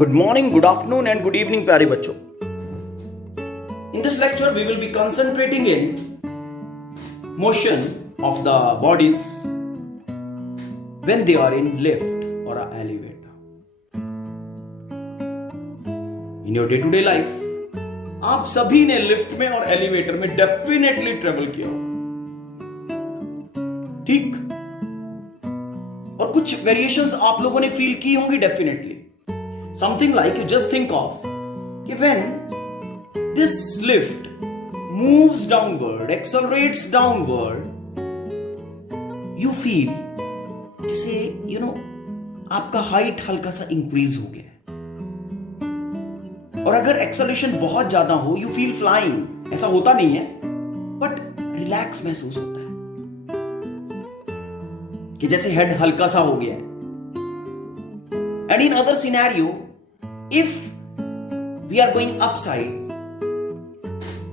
Good morning, good afternoon, and good evening, प्यारे बच्चों. In this lecture, we will be concentrating in motion of the bodies when they are in lift or an elevator. In your day-to-day life, आप सभी ने lift में और elevator में definitely travel किया होगा, ठीक? और कुछ वेरिएशंस आप लोगों ने फील की होंगी definitely. Something like, you just think of when this lift moves downward, accelerates downward, you feel जैसे आपका हाइट हल्का सा इंक्रीज हो गया है. और अगर एक्सेलरेशन बहुत ज्यादा हो, you feel flying. ऐसा होता नहीं है, बट रिलैक्स महसूस होता है कि जैसे हेड हल्का सा हो गया है. And in other scenario, if we are going upside,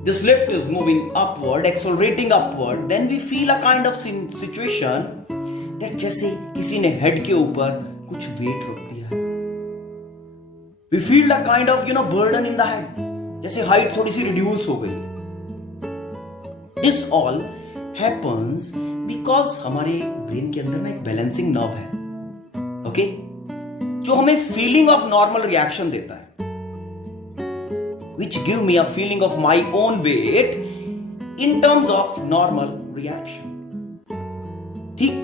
this lift is moving upward, accelerating upward, then we feel a kind of situation that जैसे किसी ने हेड के ऊपर कुछ वेट रख दिया है. We feel a kind of burden in the head, जैसे हाइट थोड़ी सी रिड्यूस हो गई. This all happens because हमारे ब्रेन के अंदर में एक बैलेंसिंग नर्व है, ओके, जो हमें फीलिंग ऑफ नॉर्मल रिएक्शन देता है, which give me a feeling of my own weight in terms of normal reaction. ठीक?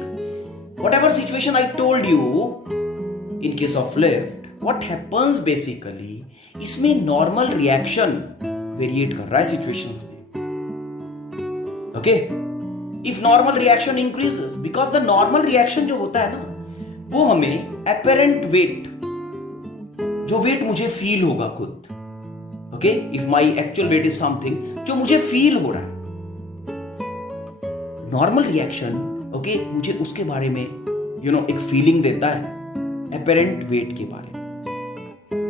Whatever situation I told you in case of lift, what happens basically, इसमें normal reaction variate कर रहा है situations में, okay. If normal reaction increases, because the normal reaction जो होता है ना, वो हमें एपेरेंट वेट, जो वेट मुझे फील होगा खुद, okay, if my actual wait is something जो मुझे फील हो रहा है, नॉर्मल रिएक्शन, ओके, मुझे उसके बारे में एक फीलिंग देता है एपेरेंट वेट के बारे में.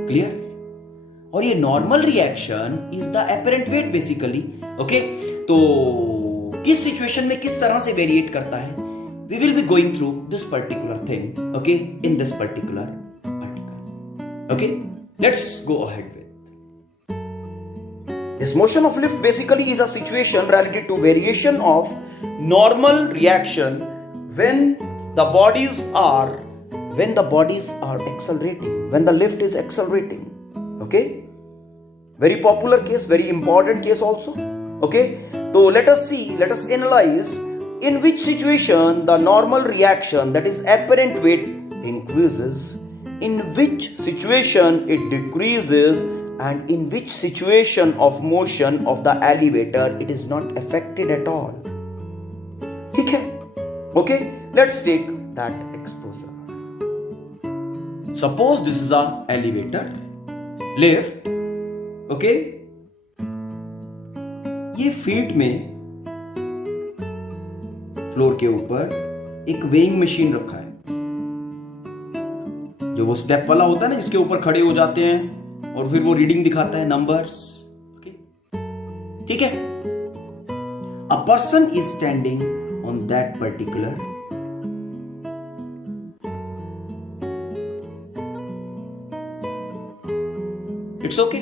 क्लियर? और ये normal reaction is the apparent weight basically, okay. तो किस सिचुएशन में किस तरह से वेरिएट करता है, we will be going through this particular thing, okay, in this particular article. Okay, let's go ahead with this. Motion of lift basically is a situation related to variation of normal reaction when the bodies are accelerating, when the lift is accelerating. Okay, very popular case, very important case also. Okay, so let us analyze in which situation the normal reaction, that is apparent weight, increases, in which situation it decreases, and in which situation of motion of the elevator it is not affected at all. Okay, okay, let's take that exposure. Suppose this is a elevator, lift, okay. ये feet में floor के ऊपर एक weighing machine रखा है, जो वो step वाला होता है ना, जिसके ऊपर खड़े हो जाते हैं और फिर वो रीडिंग दिखाता है, नंबर्स, ओके. ठीक है. A person is standing on that particular it's okay.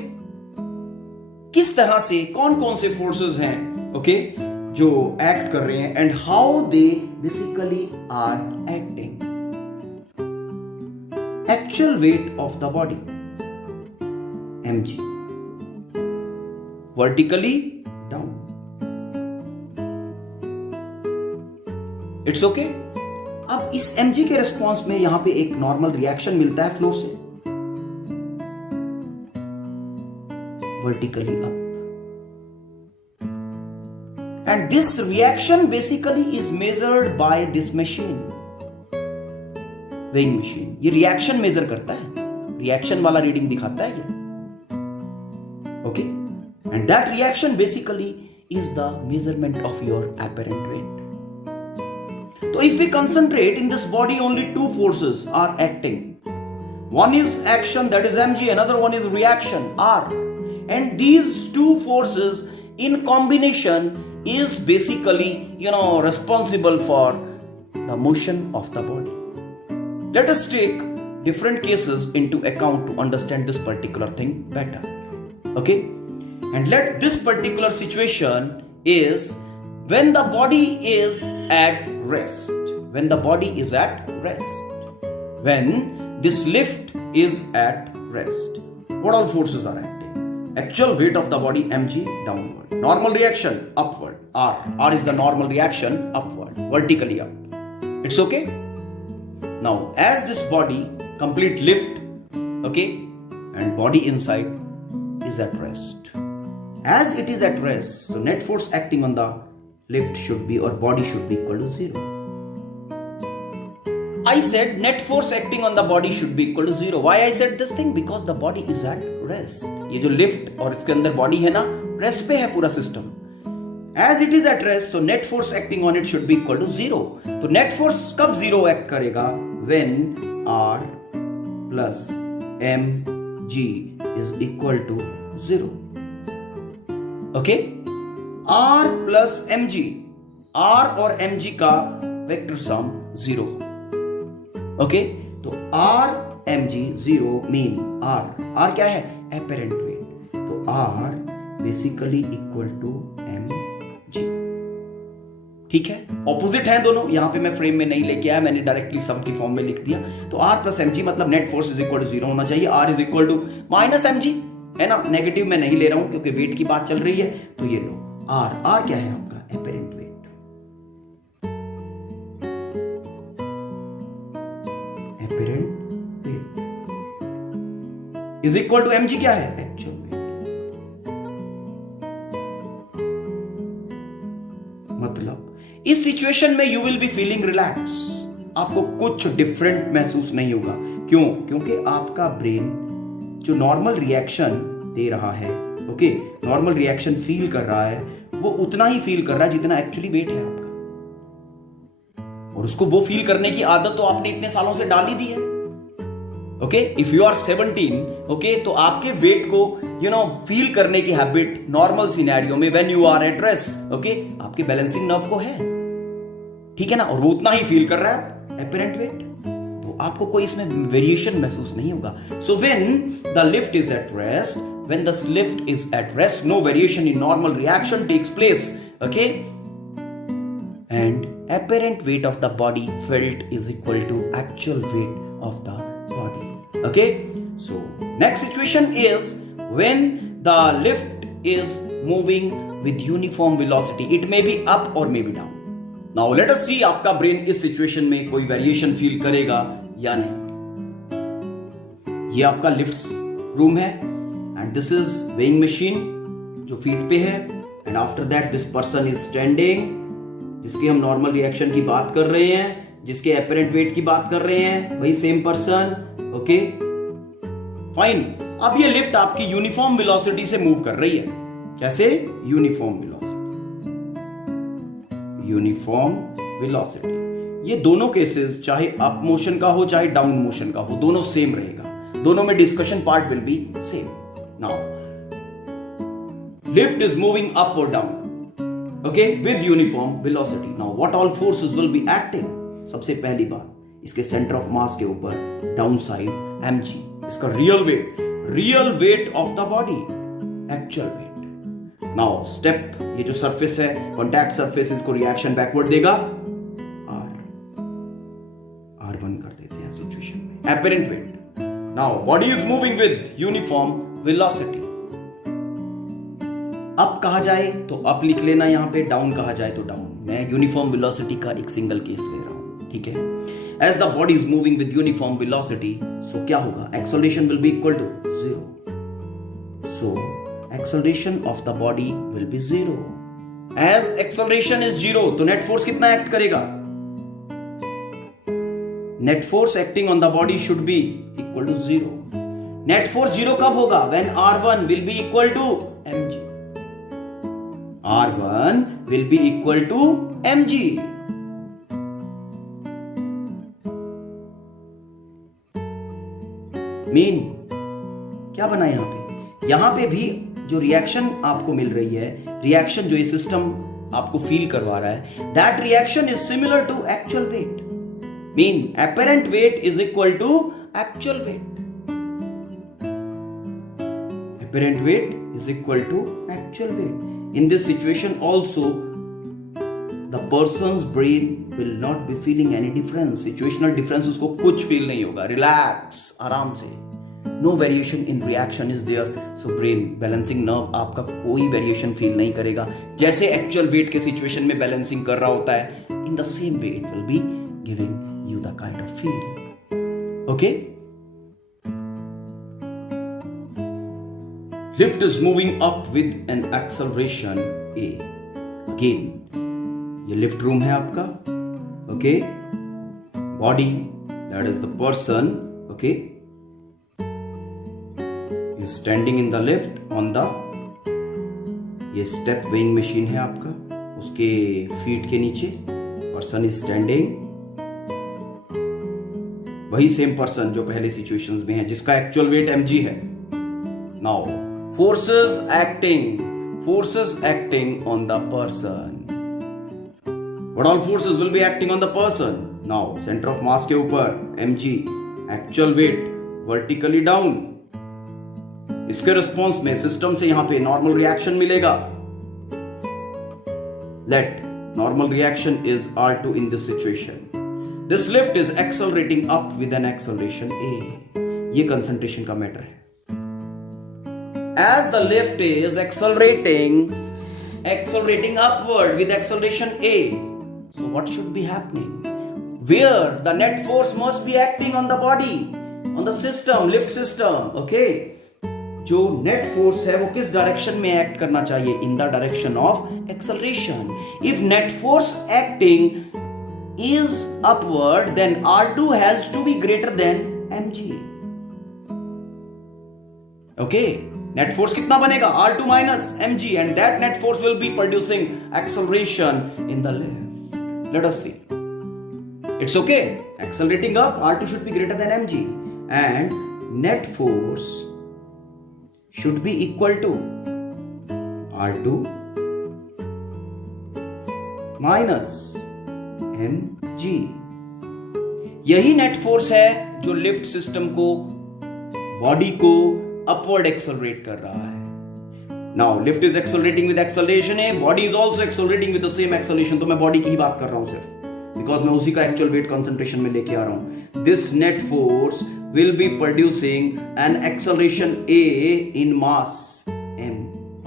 किस तरह से, कौन कौन से फोर्सेस हैं, ओके, जो एक्ट कर रहे हैं, and how they basically are acting. Actual weight of the body mg, vertically down, it's okay. अब इस mg के रिस्पॉन्स में यहां पे एक नॉर्मल रिएक्शन मिलता है फ्लोर से, vertically up. And this reaction basically is measured by this machine, weighing machine. ये reaction measure करता है, reaction वाला reading दिखाता है ये, okay? And that reaction basically is the measurement of your apparent weight. So if we concentrate in this body, only two forces are acting. One is action, that is mg, another one is reaction, r. And these two forces in combination is basically responsible for the motion of the body. Let us take different cases into account to understand this particular thing better. Okay, and let this particular situation is when the body is at rest. When the body is at rest, when this lift is at rest, what all forces are acting? Actual weight of the body mg downward, normal reaction upward, r is the normal reaction upward, vertically up. It's okay. Now as this body complete lift, okay, and body inside is at rest, as it is at rest, so net force acting on the lift should be, or body should be, equal to 0. I said net force acting on the body should be equal to 0. Why I said this thing? Because the body is at rest. ये जो lift और इसके अंदर body है ना, rest पे है पूरा system. As it is at rest, so net force acting on it should be equal to 0. तो net force कब 0 एक्ट करेगा? When R plus mg is equal to 0. Okay? R plus mg, R और mg का vector sum 0. Okay, तो R mg 0 mean R क्या है? Apparent weight. तो R basically equal to mg. ठीक है, ऑपोजिट है दोनों. यहां पे मैं फ्रेम में नहीं लेके आया, मैंने डायरेक्टली सम की फॉर्म में लिख दिया. तो R प्लस mg मतलब net force is equal to 0 होना चाहिए. R is equal to minus mg है ना, नेगेटिव में नहीं ले रहा हूं क्योंकि वेट की बात चल रही है. तो ये लो R क्या है आपका? Apparent weight. Apparent weight is equal to mg क्या है? Actual weight. मतलब इस सिचुएशन में you will be feeling relax. आपको कुछ डिफरेंट महसूस नहीं होगा. क्यों? क्योंकि आपका ब्रेन जो नॉर्मल रिएक्शन दे रहा है, ओके, नॉर्मल रिएक्शन फील कर रहा है, वो उतना ही फील कर रहा है जितना एक्चुअली वेट है आपका. और उसको वो फील करने की आदत तो आपने इतने सालों से डाल ही दी है. Okay, if you are 17, okay, तो आपके वेट को फील करने की हैबिट नॉर्मल सिनेरियो में when you are at rest, okay, आपके बैलेंसिंग नर्व को है. ठीक है ना, और वो उतना ही फील कर रहा है एपरेंट वेट. तो आपको कोई इसमें वेरिएशन महसूस नहीं होगा. So when the lift is at rest, when this lift is at rest, no variation in normal reaction takes place. Okay, and apparent weight of the body felt is equal to actual weight of the body. Okay, so next situation is when the lift is moving with uniform velocity. It may be up or may be down. Now let us see आपका brain इस situation में कोई variation feel करेगा या नहीं. ये आपका lift room है and this is weighing machine जो फीट पे है. and after that this person is standing, जिसकी हम नॉर्मल रिएक्शन की बात कर रहे हैं, जिसके एपरेंट वेट की बात कर रहे हैं, वही सेम पर्सन. Okay, fine. अब ये लिफ्ट आपकी यूनिफॉर्म वेलोसिटी से मूव कर रही है. कैसे? Uniform velocity. यूनिफॉर्म वेलोसिटी, ये दोनों केसेस चाहे अप मोशन का हो चाहे डाउन मोशन का हो, दोनों सेम रहेगा. दोनों में discussion part will be same. Now, lift is moving up or down, okay, with uniform velocity. Now, what all forces will be acting? सबसे पहली बात, इसके सेंटर ऑफ मास के ऊपर डाउन साइड mg, इसका real wait of the body, actual wait. Now step, ये जो surface है, कॉन्टैक्ट सरफेस, इसको रिएक्शन बैकवर्ड देगा, R1 कर देते हैं सिचुएशन में. Apparent wait. Now body is moving with uniform velocity. Up कहा जाए तो अप लिख लेना यहां पे, डाउन कहा जाए तो डाउन. मैं यूनिफॉर्म वेलोसिटी का एक सिंगल केस ले रहा हूं. ठीक है, as the body is moving with uniform velocity, so क्या होगा? Acceleration will be equal to 0. So acceleration of the body will be 0. As acceleration is 0, तो नेट फोर्स कितना एक्ट करेगा? Net force acting on the body should be equal to 0. Net force 0 कब होगा? When R1 will be equal to mg. R1 will be equal to mg. Mean क्या बना यहां पे? यहां पे भी जो रिएक्शन आपको मिल रही है, रिएक्शन जो ये सिस्टम आपको फील करवा रहा है, that reaction is similar to actual weight. Mean apparent weight is equal to actual weight. Apparent weight is equal to actual weight. In this situation also, the person's brain will not be feeling any difference. Situational difference उसको कुछ feel नहीं होगा. Relax, आराम से. No variation in reaction is there. So brain balancing nerve आपका कोई variation feel नहीं करेगा. जैसे actual weight के situation में balancing कर रहा होता है, in the same way it will be giving you the kind of feel. Okay? Lift is moving up with an acceleration A. Again, ये lift room है आपका. Okay? Body, that is the person. Okay? Is standing in the lift on the, ये step weighing machine है आपका. उसके feet के नीचे person is standing. वही same person जो पहले situations में है, जिसका actual weight mg है. Now, forces acting on the person. What all forces will be acting on the person? Now, center of mass के ऊपर mg, actual weight vertically down. इसके रिस्पॉन्स में सिस्टम से यहां पे नॉर्मल रिएक्शन मिलेगा. Let normal reaction is R2 in this situation. This lift is accelerating up with an acceleration A. ये concentration का मैटर है. As the lift is accelerating upward with acceleration A, so what should be happening? Where the net force must be acting on the body, on the system, lift system. Okay? जो net force है वो किस direction में act करना चाहिए? In the direction of acceleration. If net force acting is upward, then R2 has to be greater than mg. Okay, net force कितना बनेगा? R2 minus mg, and that net force will be producing acceleration in the lift. Let us see. It's okay. Accelerating up, R2 should be greater than mg, and net force should be equal to R2 minus mg. यही net force है जो lift system को, body को upward accelerate कर रहा है. Now lift is accelerating with acceleration A, body is also accelerating with the same acceleration. तो मैं बॉडी की ही बात कर रहा हूं सिर्फ, बिकॉज मैं उसी का एक्चुअल वेट कंसंट्रेशन में लेके आ रहा हूं. This net force will be producing an acceleration A in mass m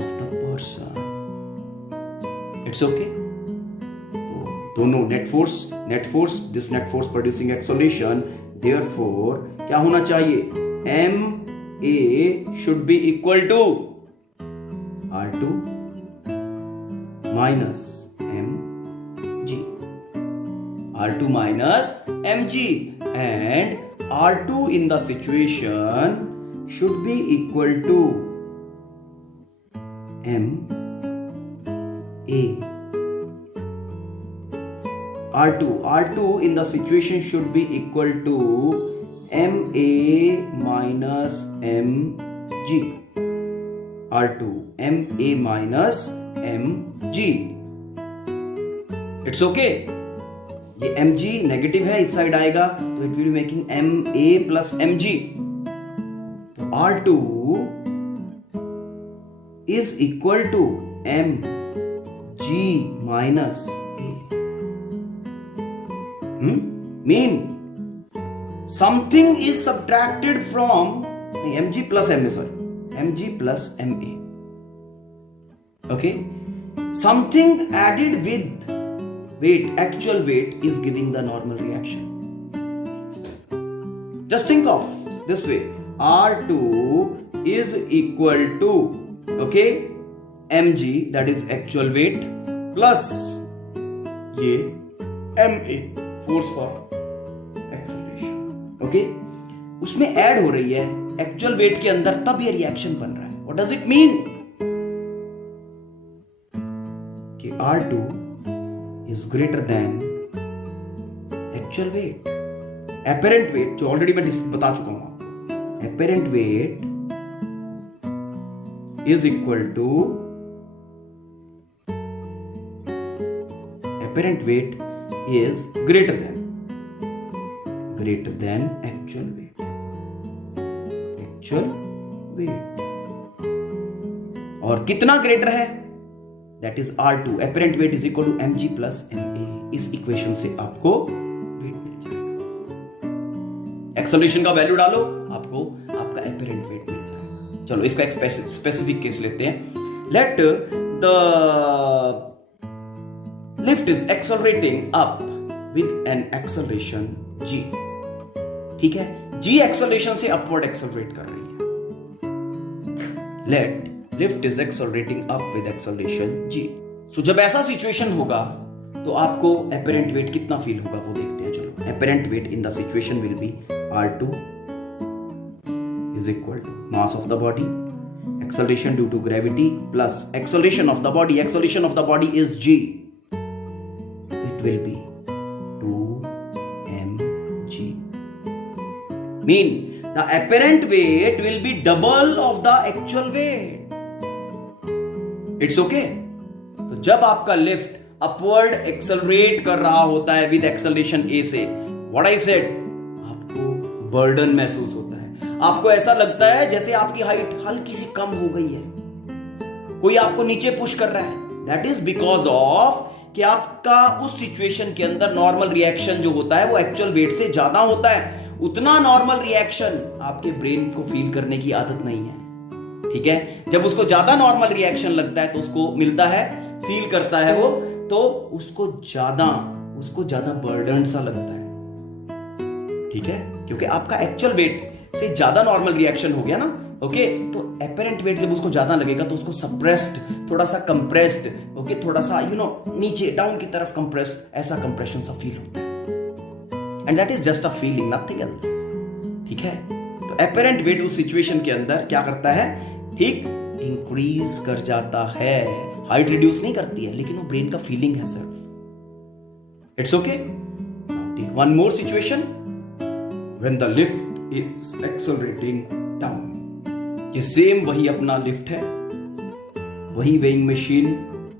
of the person. It's okay. दोनों net force, this net force producing acceleration, therefore क्या होना चाहिए? ma should be equal to R2 minus mg. R2 minus mg, and R2 in the situation should be equal to ma. R2 in the situation should be equal to ma minus mg. R2 ma minus mg. It's okay. ये mg negative है, इस side आएगा तो it will be making ma plus mg. तो R2 is equal to mg minus a. Mean something is subtracted from mg plus ma, sorry mg plus ma. Okay, something added with weight, actual weight is giving the normal reaction. Just think of this way. R2 is equal to, okay, mg, that is actual weight, plus ये ma, force for acceleration. Okay, उसमें add हो रही है actual weight के अंदर, तब ये reaction बन रहा है. What does it mean? कि R2 is greater than actual weight. Apparent weight, जो ऑलरेडी मैं बता चुका हूं आपको, apparent weight is equal to, apparent weight is greater than greater than actual weight. Actual weight. और कितना ग्रेटर है? That is R2. Apparent weight is equal to mg plus ma. इस इक्वेशन से आपको वेट मिल जाएगा. एक्सेलरेशन का value डालो, आपको आपका apparent weight मिल जाएगा. चलो इसका एक स्पेसिफिक केस लेते हैं. Let the lift is accelerating up with an acceleration g. ठीक है, g acceleration से upward accelerate कर रही है. Let lift is accelerating up with acceleration g. So जब ऐसा सिचुएशन होगा तो आपको apparent weight कितना फील होगा वो देखते हैं. चलो, apparent weight in the situation will be R2 is equal to mass of the body, acceleration due to gravity plus acceleration of the body. Acceleration of the body is g. It will be 2mg. Mean the apparent weight will be double of the actual weight. It's okay. तो जब आपका lift upward accelerate कर रहा होता है with acceleration a से, what I said, आपको burden महसूस होता है. आपको ऐसा लगता है जैसे आपकी हाइट हल्की सी कम हो गई है, कोई आपको नीचे पुश कर रहा है. दैट इज बिकॉज ऑफ कि आपका उस सिचुएशन के अंदर नॉर्मल रिएक्शन जो होता है वो एक्चुअल वेट से ज्यादा होता है. उतना नॉर्मल रिएक्शन आपके ब्रेन को फील करने की आदत नहीं है. ठीक है, जब उसको ज्यादा नॉर्मल रिएक्शन लगता है तो उसको मिलता है, फील करता है वो, तो उसको ज्यादा बर्डन सा लगता है. ठीक है, क्योंकि आपका एक्चुअल वेट से ज्यादा नॉर्मल रिएक्शन हो गया ना. ओके, तो एपरेंट वेट जब उसको ज्यादा लगेगा तो उसको सप्रेस्ड, थोड़ा सा कंप्रेस्ड, ओके, थोड़ा सा नीचे डाउन की तरफ कंप्रेस्ड, ऐसा कंप्रेशन सा फील होता है. And that is just a feeling, nothing else. ठीक है, तो एपरेंट वेट उस सिचुएशन के अंदर क्या करता है, ठीक, इंक्रीज कर जाता है. हाइट रिड्यूस नहीं करती है, लेकिन वो ब्रेन का फीलिंग है sir. It's okay. Now take one more situation when the lift is accelerating down. ये सेम वही अपना लिफ्ट है, वही वेइंग मशीन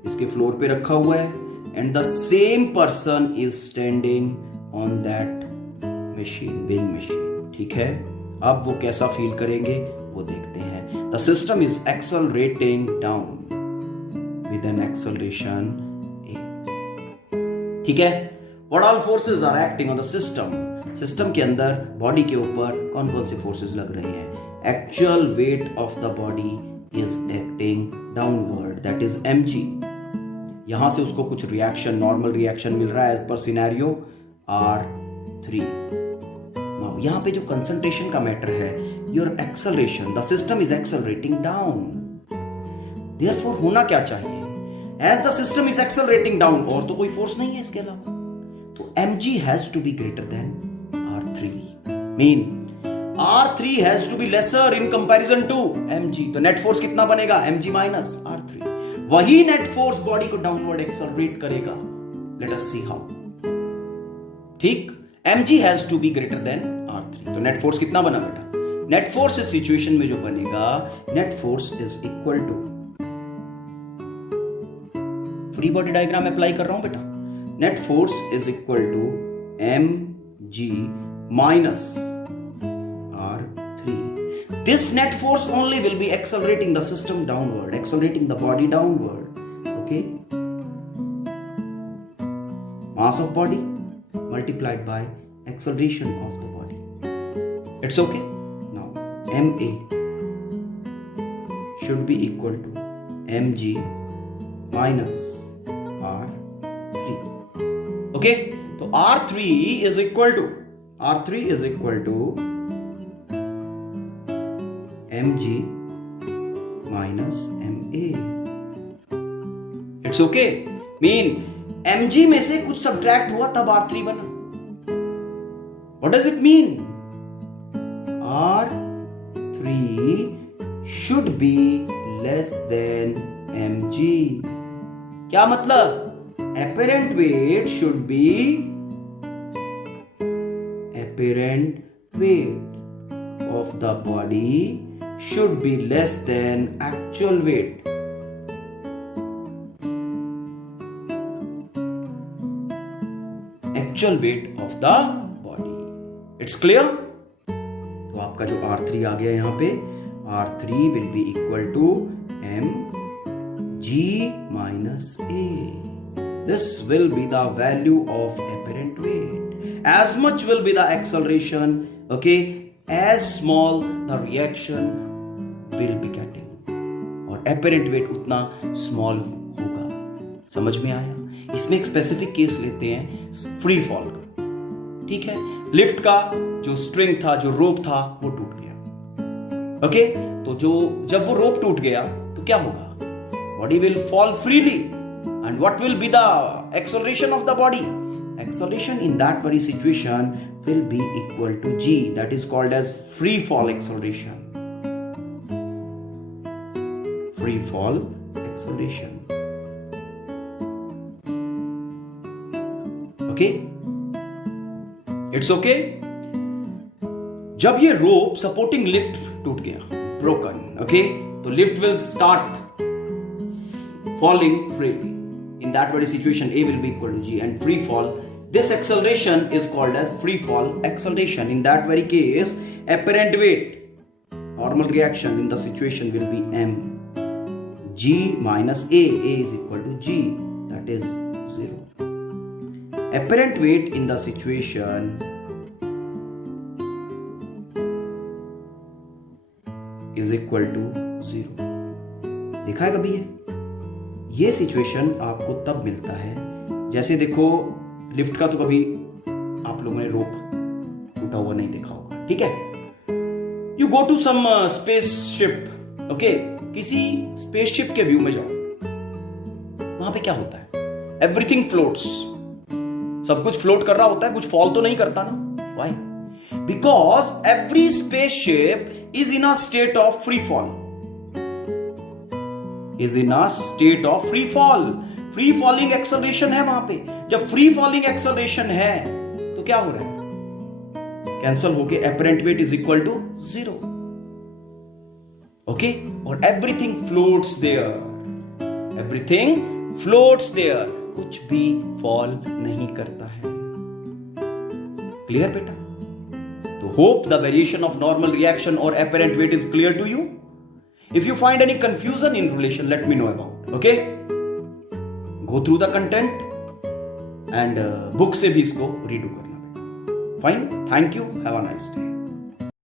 इसके फ्लोर पे रखा हुआ है, and the same person is standing on that machine, weighing machine. ठीक है, अब वो कैसा फील करेंगे वो देखते हैं. The system is accelerating down with an acceleration a. ठीक है, what all forces are acting on the system. System के अंदर बॉडी के ऊपर कौन कौन से फोर्सेस लग रही हैं. Actual weight of the body is acting downward, that is mg. यहां से उसको कुछ रिएक्शन, नॉर्मल रिएक्शन मिल रहा है as per scenario R3. Now यहां पे जो कंसंट्रेशन का मैटर है, your acceleration, the system is accelerating down. Therefore होना क्या चाहिए, as the system is accelerating down, और तो कोई फोर्स नहीं है इसके अलावा, तो mg has to be greater than R3. Mean R3 has to be lesser in comparison to mg. तो नेट फोर्स कितना बनेगा, mg minus R3. वही नेट फोर्स बॉडी को डाउनवर्ड एक्सेलरेट करेगा. Let us see how. ठीक, mg has to be greater than R3. तो net force कितना बना बेटा, नेट फोर्स इस सिचुएशन में जो बनेगा, net force is equal to, free body diagram apply कर रहा हूं बेटा, net force is equal to mg minus R3. This net force only will be accelerating the system downward, accelerating the body downward. Okay, mass of body multiplied by acceleration of the body. It's okay. Now ma should be equal to mg minus R3. Okay, तो R3 is equal to mg minus ma. It's okay. Mean mg में से कुछ subtract हुआ तब R3 बना. What does it mean? R3 should be less than mg. क्या मतलब, apparent weight should be, apparent weight of the body should be less than actual weight. Actual weight of the body. It's clear? तो आपका जो R3 आ गया यहां पे, R3 will be equal to mg minus a. This will be the value of apparent weight. As much will be the acceleration, okay, as small the reaction will be getting. और apparent weight उतना small होगा. समझ में आया? इसमें एक specific case लेते हैं फ्री फॉल का. ठीक है, लिफ्ट का जो स्ट्रिंग था, जो रोप था, वो टूट गया. ओके, तो जब वो रोप टूट गया तो क्या होगा? Body will fall freely. And what will be the acceleration of the body? Acceleration in that very situation will be equal to g. That is called as free fall acceleration. Free fall acceleration. Okay? It's okay? जब ये रोप supporting lift टूट गया, broken, okay? तो lift will start falling freely. In that very situation, A will be equal to G, and free fall, this acceleration is called as free fall acceleration. In that very case, apparent weight, normal reaction in the situation will be m. G minus A. A is equal to G, that is 0. Apparent weight in the situation is equal to 0. देखा है कभी ये situation आपको तब मिलता है, जैसे देखो लिफ्ट का तो कभी आप लोगों ने रोप टूटा हुआ नहीं देखा होगा. ठीक है, you go to some spaceship. Okay, किसी स्पेसशिप के व्यू में जाओ, वहां पे क्या होता है? Everything floats. सब कुछ फ्लोट कर रहा होता है, कुछ फॉल तो नहीं करता ना. Why? Because every spaceship is in a state of free fall. Is in a state of free fall. Free falling acceleration है वहां पे. जब फ्री फॉलिंग एक्सेलरेशन है तो क्या हो रहा है? कैंसल होके apparent weight is equal to 0. Okay, और everything floats there. Everything floats there. कुछ भी फॉल नहीं करता है. क्लियर बेटा? तो hope the variation of normal reaction or apparent weight is clear to you. If you find any confusion in relation, let me know about. Okay? Go through the content and book से भी इसको redo करना. Fine? Thank you. Have a nice day.